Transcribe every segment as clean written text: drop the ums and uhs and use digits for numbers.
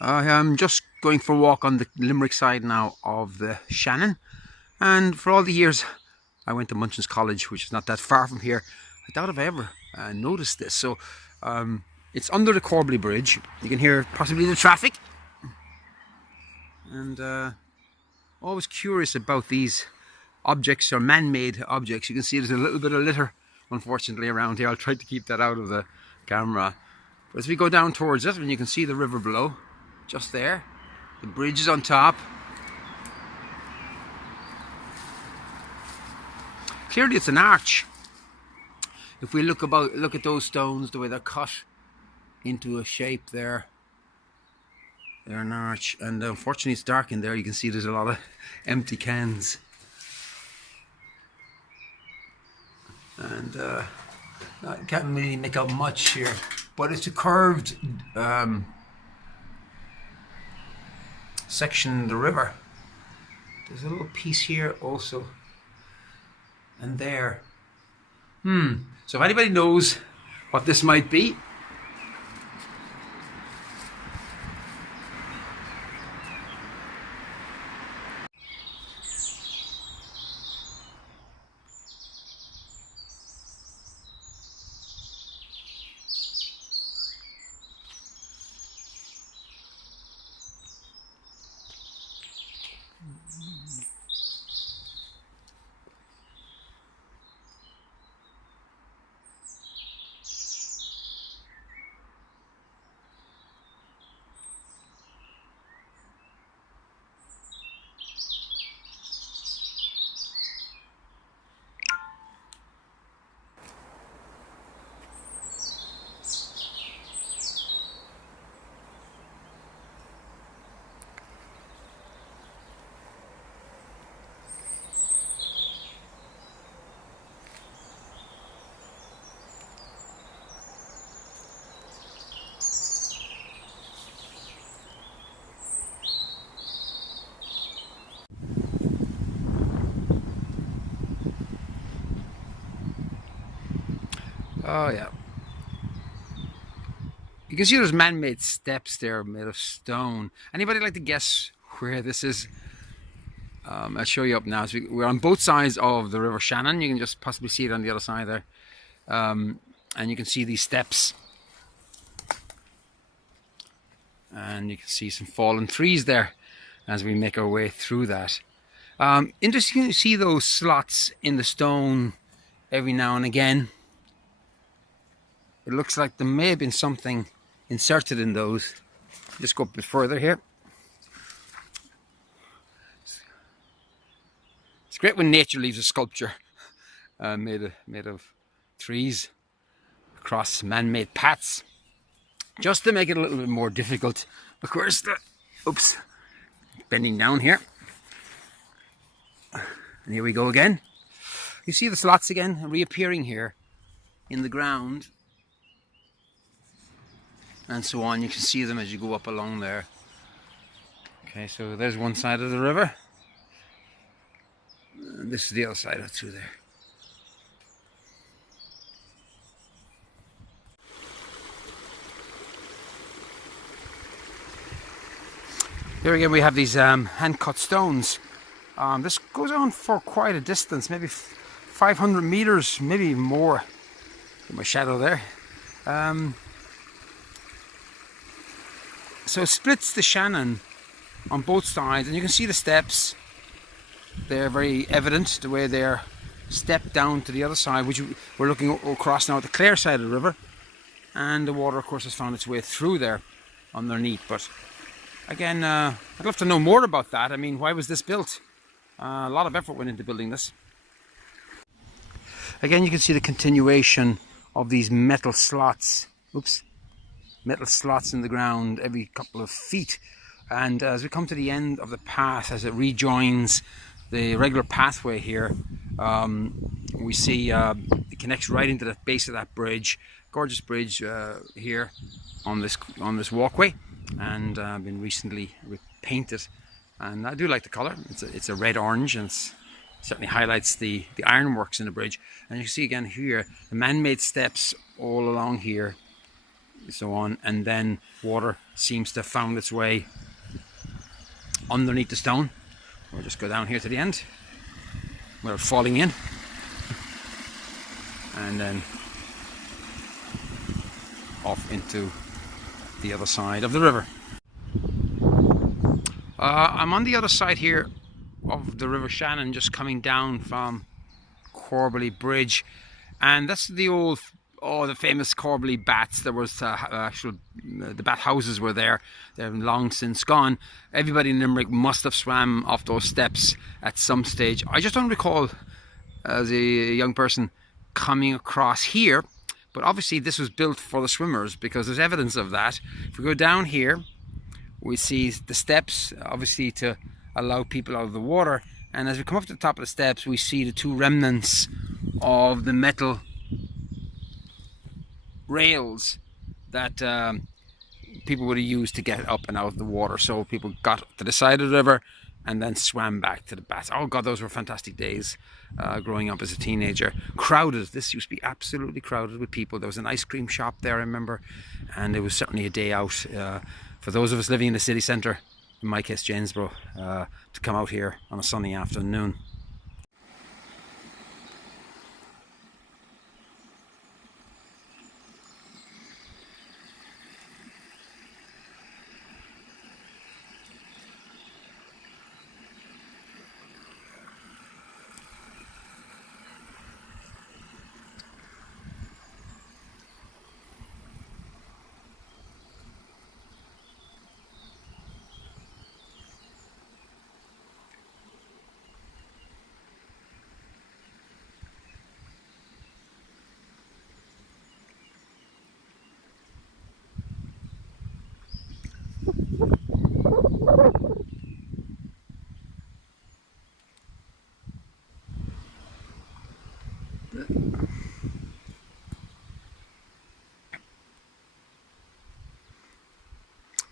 I'm just going for a walk on the Limerick side now of the Shannon, and for all the years I went to Munchin's College, which is not that far from here, I doubt if I ever noticed this. So it's under the Corbally Bridge. You can hear possibly the traffic, and always curious about these objects or man-made objects. You can see there's a little bit of litter, unfortunately, around here. I'll try to keep that out of the camera. But as we go down towards it, and you can see the river below, just there. The bridge is on top. Clearly it's an arch. If we look at those stones, the way they're cut into a shape there, they're an arch. And unfortunately it's dark in there. You can see there's a lot of empty cans. And I can't really make out much here, but it's a curved section of the river. There's a little piece here also, and there. So if anybody knows what this might be, oh yeah. You can see there's man-made steps there made of stone. Anybody like to guess where this is? I'll show you up now. So we're on both sides of the River Shannon. You can just possibly see it on the other side there. And you can see these steps. And you can see some fallen trees there as we make our way through that. Interesting to see those slots in the stone every now and again. It looks like there may have been something inserted in those. Just go a bit further here. It's great when nature leaves a sculpture made of trees across man-made paths, just to make it a little bit more difficult. Of course, oops, bending down here. And here we go again. You see the slots again reappearing here in the ground. And so on. You can see them as you go up along there. Okay, so there's one side of the river. And this is the other side out through there. Here again we have these hand-cut stones. This goes on for quite a distance, maybe 500 meters, maybe more. Get my shadow there. So it splits the Shannon on both sides, and you can see the steps. They're very evident, the way they're stepped down to the other side, which we're looking across now at the Clare side of the river. And the water, of course, has found its way through there underneath. But again, I'd love to know more about that. I mean, why was this built? A lot of effort went into building this. Again, you can see the continuation of these metal slots. Oops. Metal slots in the ground every couple of feet, and as we come to the end of the path, as it rejoins the regular pathway here, we see it connects right into the base of that bridge. Gorgeous bridge here on this walkway, and been recently repainted, and I do like the color. It's a red orange, and it certainly highlights the ironworks in the bridge. And you can see again here the man-made steps all along here. so on, and then water seems to have found its way underneath the stone. We'll just go down here to the end without falling in, and then off into the other side of the river. I'm on the other side here of the River Shannon, just coming down from Corbally Bridge, and that's the old, the famous Corbally bats. There was the bat houses were there. They're long since gone. Everybody in Limerick must have swam off those steps at some stage. I just don't recall, as a young person, coming across here, but obviously this was built for the swimmers, because there's evidence of that. If we go down here, we see the steps, obviously to allow people out of the water, and as we come up to the top of the steps, we see the two remnants of the metal rails that people would have used to get up and out of the water. So people got to the side of the river and then swam back to the bats. Oh God, those were fantastic days growing up as a teenager. Crowded. This used to be absolutely crowded with people. There was an ice cream shop there, I remember, and it was certainly a day out for those of us living in the city centre, in my case Janesborough, to come out here on a sunny afternoon.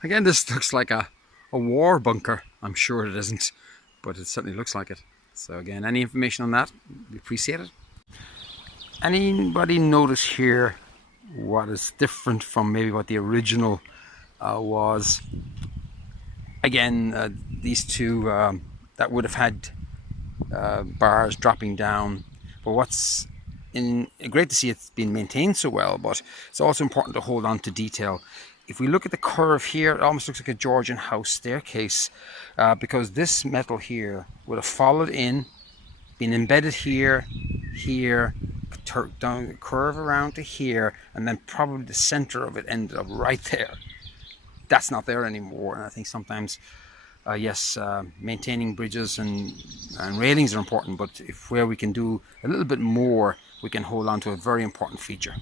Again, this looks like a war bunker. I'm sure it isn't, but it certainly looks like it. So again, any information on that, we appreciate it. Anybody notice here what is different from maybe what the original was? Again, these two that would have had bars dropping down, but what's great to see it's been maintained so well, but it's also important to hold on to detail. If we look at the curve here, it almost looks like a Georgian house staircase, because this metal here would have followed in, been embedded here, down, curve around to here, and then probably the center of it ended up right there. That's not there anymore, and I think sometimes, yes, maintaining bridges and railings are important, but where we can do a little bit more, we can hold on to a very important feature.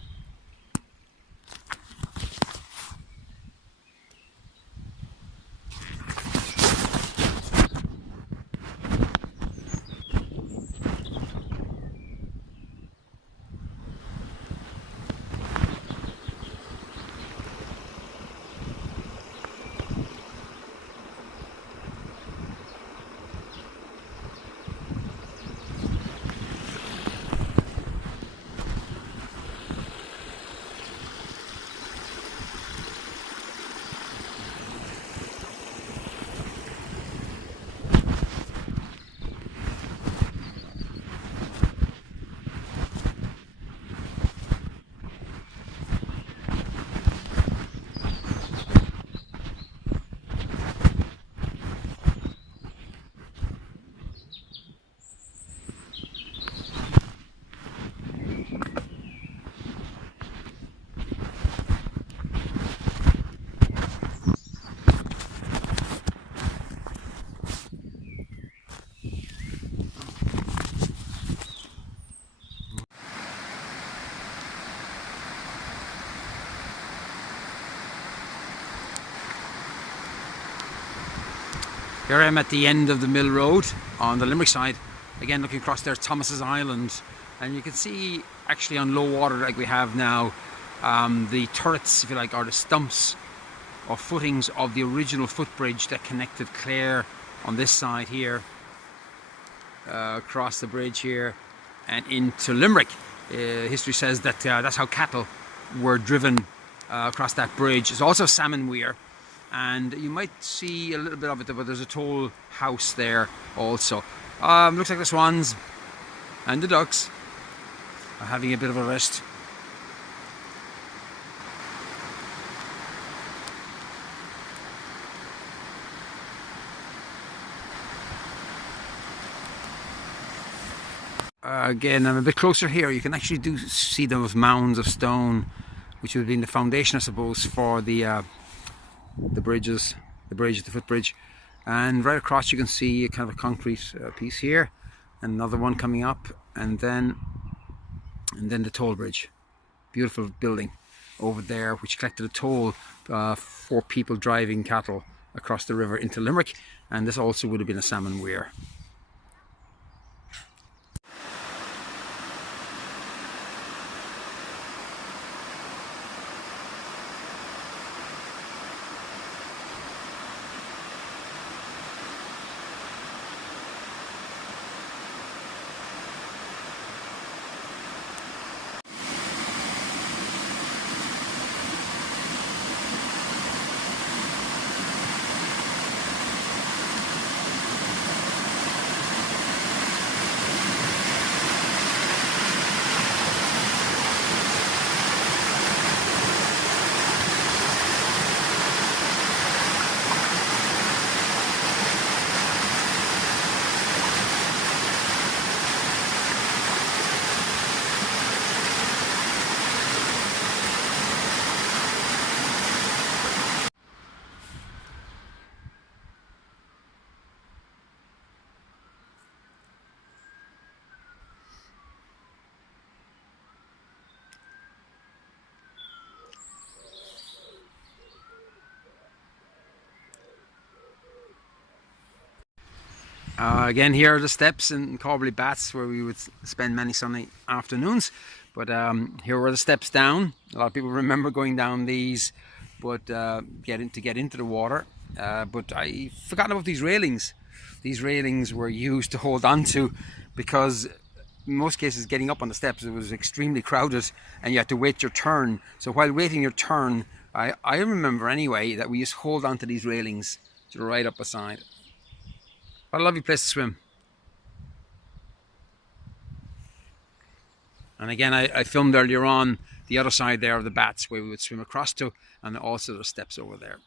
Here I am at the end of the Mill Road on the Limerick side. Again, looking across there, Thomas's Island, and you can see actually on low water like we have now, the turrets, if you like, are the stumps or footings of the original footbridge that connected Clare on this side here, across the bridge here and into Limerick. History says that that's how cattle were driven across that bridge. It's also a salmon weir, and you might see a little bit of it, but there's a toll house there also. Looks like the swans and the ducks are having a bit of a rest. Again, I'm a bit closer here. You can actually do see those mounds of stone, which would have been the foundation, I suppose, for the bridges, the footbridge. And right across you can see a kind of a concrete piece here, another one coming up, and then the toll bridge. Beautiful building over there, which collected a toll for people driving cattle across the river into Limerick, and this also would have been a salmon weir. Again, here are the steps in Corbally Bats where we would spend many sunny afternoons. But here were the steps down. A lot of people remember going down these, but get into the water. But I forgot about these railings. These railings were used to hold on to, because in most cases getting up on the steps, it was extremely crowded and you had to wait your turn. So while waiting your turn, I remember anyway that we used to hold on to these railings to the right up beside. What a lovely place to swim. And again, I filmed earlier on the other side there of the bats where we would swim across to, and also the steps over there.